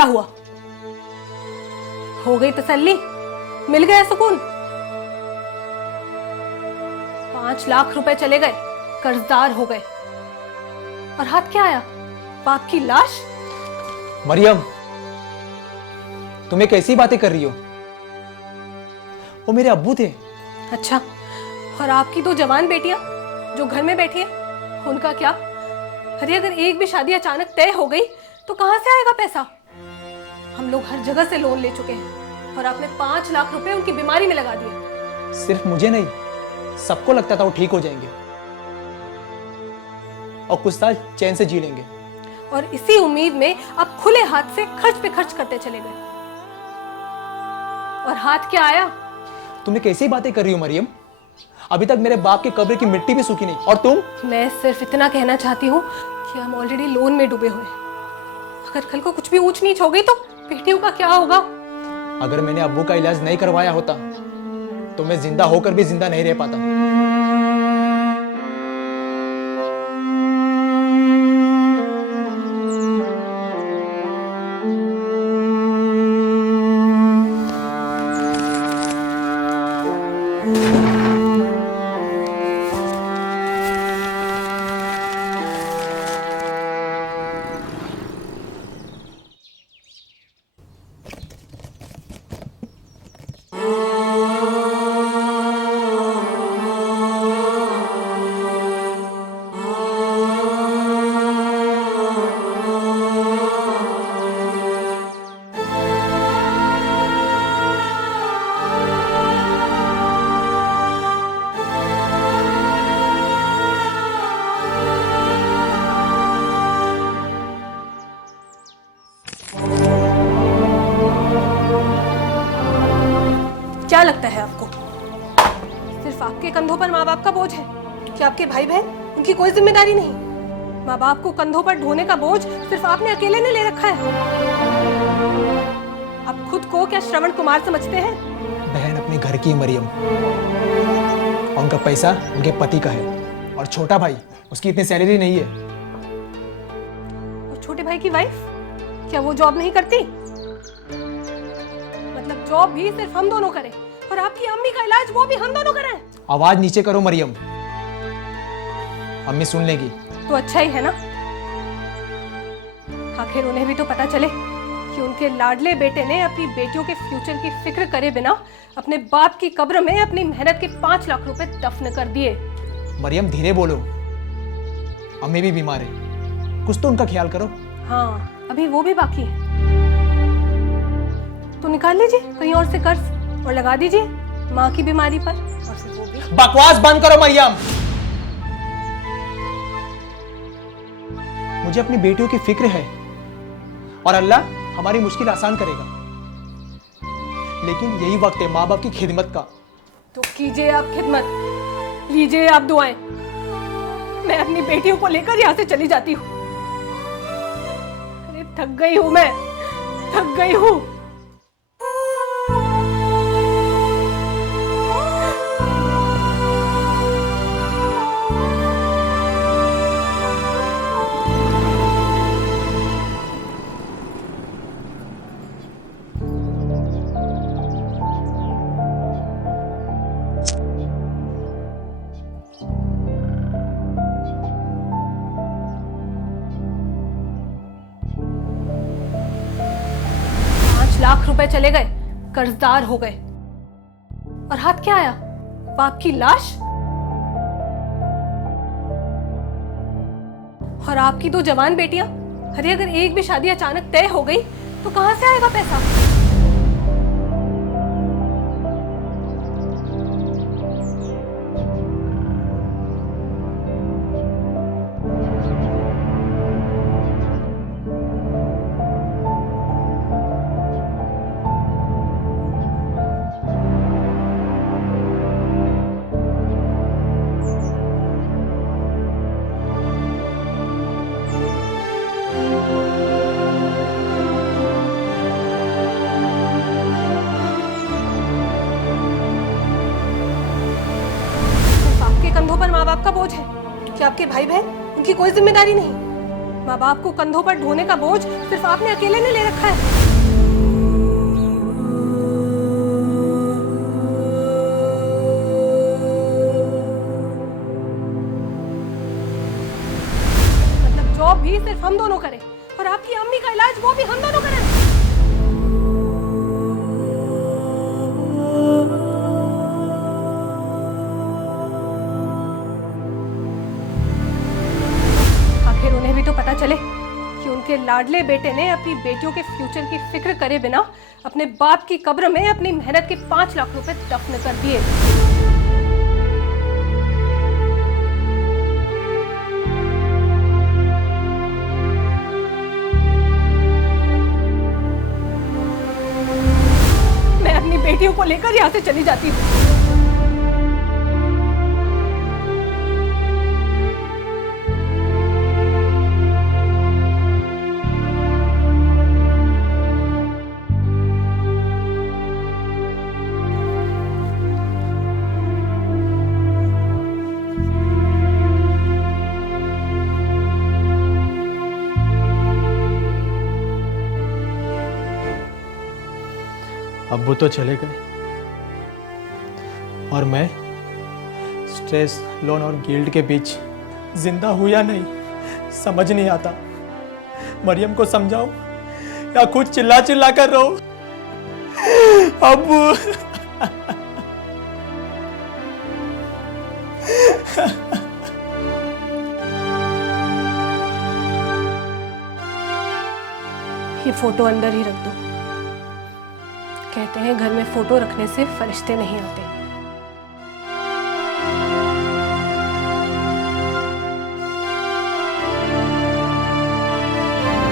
क्या हुआ? हो गई तसल्ली? मिल गया सुकून? 5 लाख रुपए चले गए, कर्जदार हो गए, और हाथ क्या आया? बाप की लाश। मरियम, तुम्हें कैसी बातें कर रही हो? वो मेरे अब्बू थे। अच्छा, और आपकी 2 जवान बेटियां जो घर में बैठी है, उनका क्या? अरे अगर एक भी शादी अचानक तय हो गई तो कहां से आएगा पैसा? हम लोग हर जगह से लोन ले चुके हैं और आपने 5 लाख रुपए उनकी बीमारी में लगा दिए। सिर्फ मुझे नहीं, सबको लगता था वो ठीक हो जाएंगे और कुछ साल चैन से जी लेंगे। और इसी उम्मीद में अब खुले हाथ से खर्च पे खर्च करते चले गए, और हाथ क्या आया? तुम्हें कैसी बातें कर रही हो मरियम? अभी तक मेरे बाप के कब्र की मिट्टी भी सूखी नहीं, और तुम? मैं सिर्फ इतना कहना चाहती हूँ कि हम ऑलरेडी लोन में डूबे हुए हैं। अगर कल को कुछ भी ऊंच नीच हो गई तो बेटियों का क्या होगा? अगर मैंने अब्बू का इलाज नहीं करवाया होता तो मैं जिंदा होकर भी जिंदा नहीं रह पाता। क्या लगता है आपको सिर्फ आपके कंधों पर माँ बाप का बोझ है कि आपके भाई बहन, उनकी कोई जिम्मेदारी नहीं? माँ बाप को कंधों पर ढोने का बोझ सिर्फ आपने अकेले ने ले रखा है। आप खुद को क्या श्रवण कुमार समझते हैं? बहन अपने घर की मरियम, और उनका पैसा उनके पति का है, और छोटा भाई, उसकी इतनी सैलरी नहीं है। और छोटे भाई की वाइफ, क्या वो जॉब नहीं करती? मतलब जॉब भी सिर्फ हम दोनों करें, और आपकी अम्मी का इलाज वो भी हम दोनों करें? आवाज नीचे करो मरियम, अम्मी सुन लेगी। तो अच्छा ही है ना, आखिर उन्हें भी तो पता चले कि उनके लाडले बेटे ने अपनी बेटियों के फ्यूचर की फिक्र करे बिना अपने बाप की कब्र में अपनी मेहनत के 5 लाख रुपए दफन कर दिए। मरियम धीरे बोलो, अम्मी भी बीमार है, कुछ तो उनका ख्याल करो। हाँ, अभी वो भी बाकी है, तो निकाल लीजिए कहीं और से कर्ज और लगा दीजिए माँ की बीमारी पर, और फिर वो भी। बकवास बंद करो मरियम। मुझे अपनी बेटियों की फिक्र है और अल्लाह हमारी मुश्किल आसान करेगा, लेकिन यही वक्त है माँ बाप की खिदमत का। तो कीजिए आप खिदमत, लीजिए आप दुआएं। मैं अपनी बेटियों को लेकर यहाँ से चली जाती हूँ। अरे थक गई हूँ, मैं थक गई हूँ। लाख रुपए चले गए, कर्जदार हो गए, और हाथ क्या आया? बाप की लाश। और आपकी 2 जवान बेटियां, अरे अगर एक भी शादी अचानक तय हो गई तो कहां से आएगा पैसा? कंधों पर माँ बाप का बोझ है कि आपके भाई बहन, उनकी कोई जिम्मेदारी नहीं? माँ बाप को कंधों पर ढोने का बोझ सिर्फ आपने अकेले ने ले रखा है। मतलब जॉब भी सिर्फ हम दोनों करें और आपकी अम्मी का इलाज वो भी हम दोनों करें। आखिर उन्हें भी तो पता चले कि उनके लाडले बेटे ने अपनी बेटियों के फ्यूचर की फिक्र करे बिना अपने बाप की कब्र में अपनी मेहनत के 5 लाख रुपए दफन कर दिए। मैं अपनी बेटियों को लेकर यहाँ से चली जाती हूँ। अब्बू तो चले गए और मैं स्ट्रेस, लोन और गिल्ट के बीच जिंदा हूं या नहीं समझ नहीं आता। मरियम को समझाऊं या खुद चिल्ला चिल्ला कर रो। अब्बू ये फोटो अंदर ही रख दो। कहते हैं घर में फोटो रखने से फरिश्ते नहीं आते।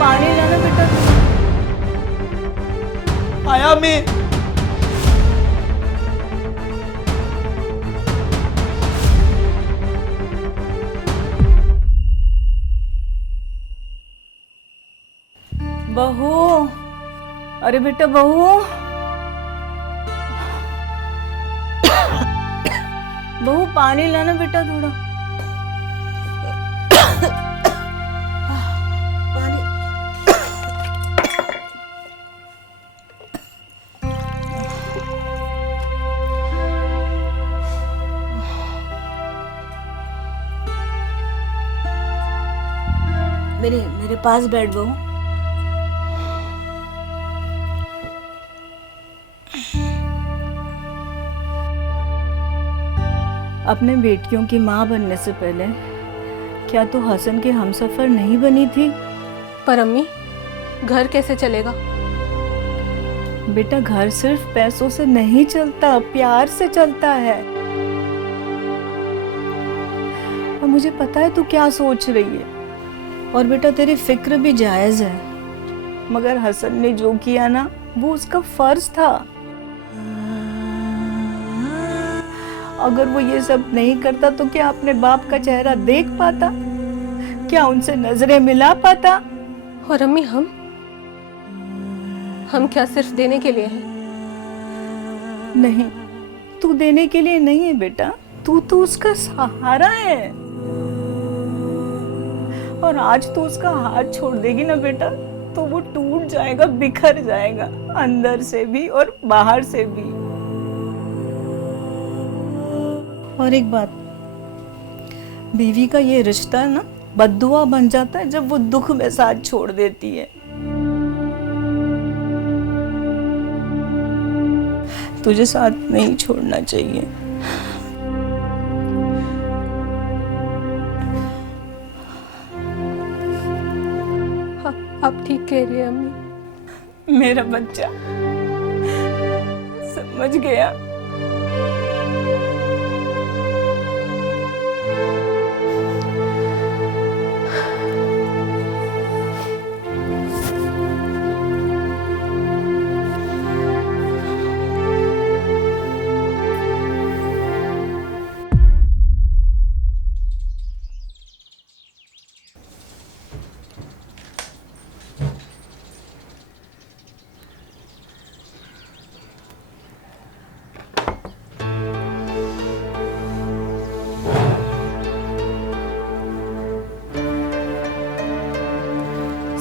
पानी लाना बेटा। आया मैं। बहू, अरे बेटा बहू, बहू पानी लाना बेटा थोड़ा। पानी। मेरे पास बैठ बहू। अपने बेटियों की माँ बनने से पहले क्या तू हसन के हमसफर नहीं बनी थी? पर अम्मी, घर कैसे चलेगा? बेटा घर सिर्फ पैसों से नहीं चलता, प्यार से चलता है। और मुझे पता है तू क्या सोच रही है, और बेटा तेरी फिक्र भी जायज है, मगर हसन ने जो किया ना वो उसका फर्ज था। अगर वो ये सब नहीं करता तो क्या अपने बाप का चेहरा देख पाता? क्या उनसे नजरें मिला पाता? और अम्मी, हम क्या सिर्फ देने के लिए हैं? नहीं, तू देने के लिए नहीं है बेटा, तू तो उसका सहारा है। और आज तू उसका हाथ छोड़ देगी ना बेटा, तो वो टूट जाएगा, बिखर जाएगा, अंदर से भी और बाहर से भी। और एक बात, बीवी का ये रिश्ता है ना, बद्दुआ बन जाता है जब वो दुख में साथ छोड़ देती है। तुझे साथ नहीं छोड़ना चाहिए। आप ठीक कह रही हैं अम्मी। मेरा बच्चा समझ गया।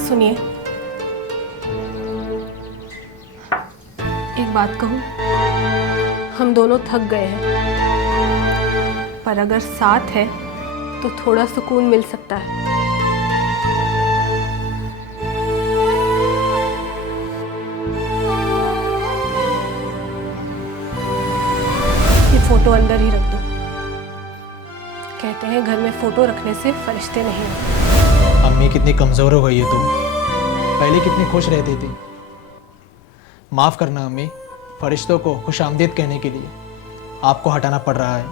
सुनिए, एक बात कहूँ, हम दोनों थक गए हैं, पर अगर साथ है तो थोड़ा सुकून मिल सकता है। ये फोटो अंदर ही रख दो। कहते हैं घर में फोटो रखने से फरिश्ते नहीं आते। अम्मी कितनी कमज़ोर हो गई है तुम, पहले कितनी खुश रहती थी। माफ़ करना अम्मी, फरिश्तों को खुशामदीद कहने के लिए आपको हटाना पड़ रहा है,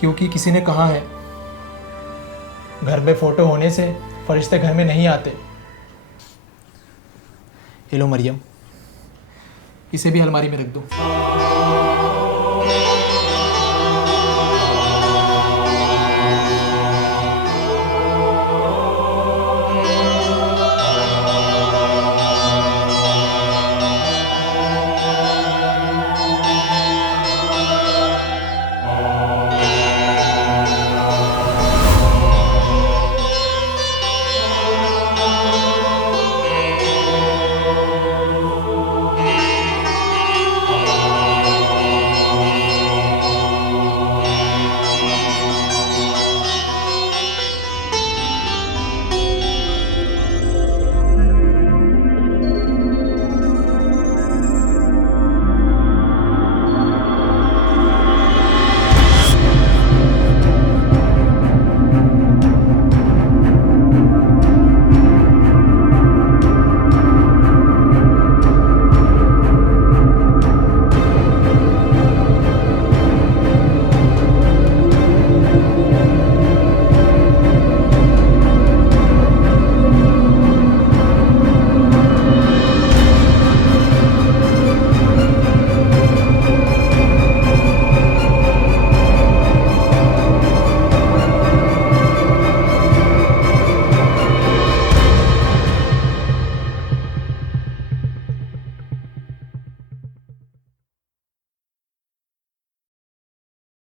क्योंकि किसी ने कहा है घर में फ़ोटो होने से फरिश्ते घर में नहीं आते। हेलो मरियम, इसे भी अलमारी में रख दो।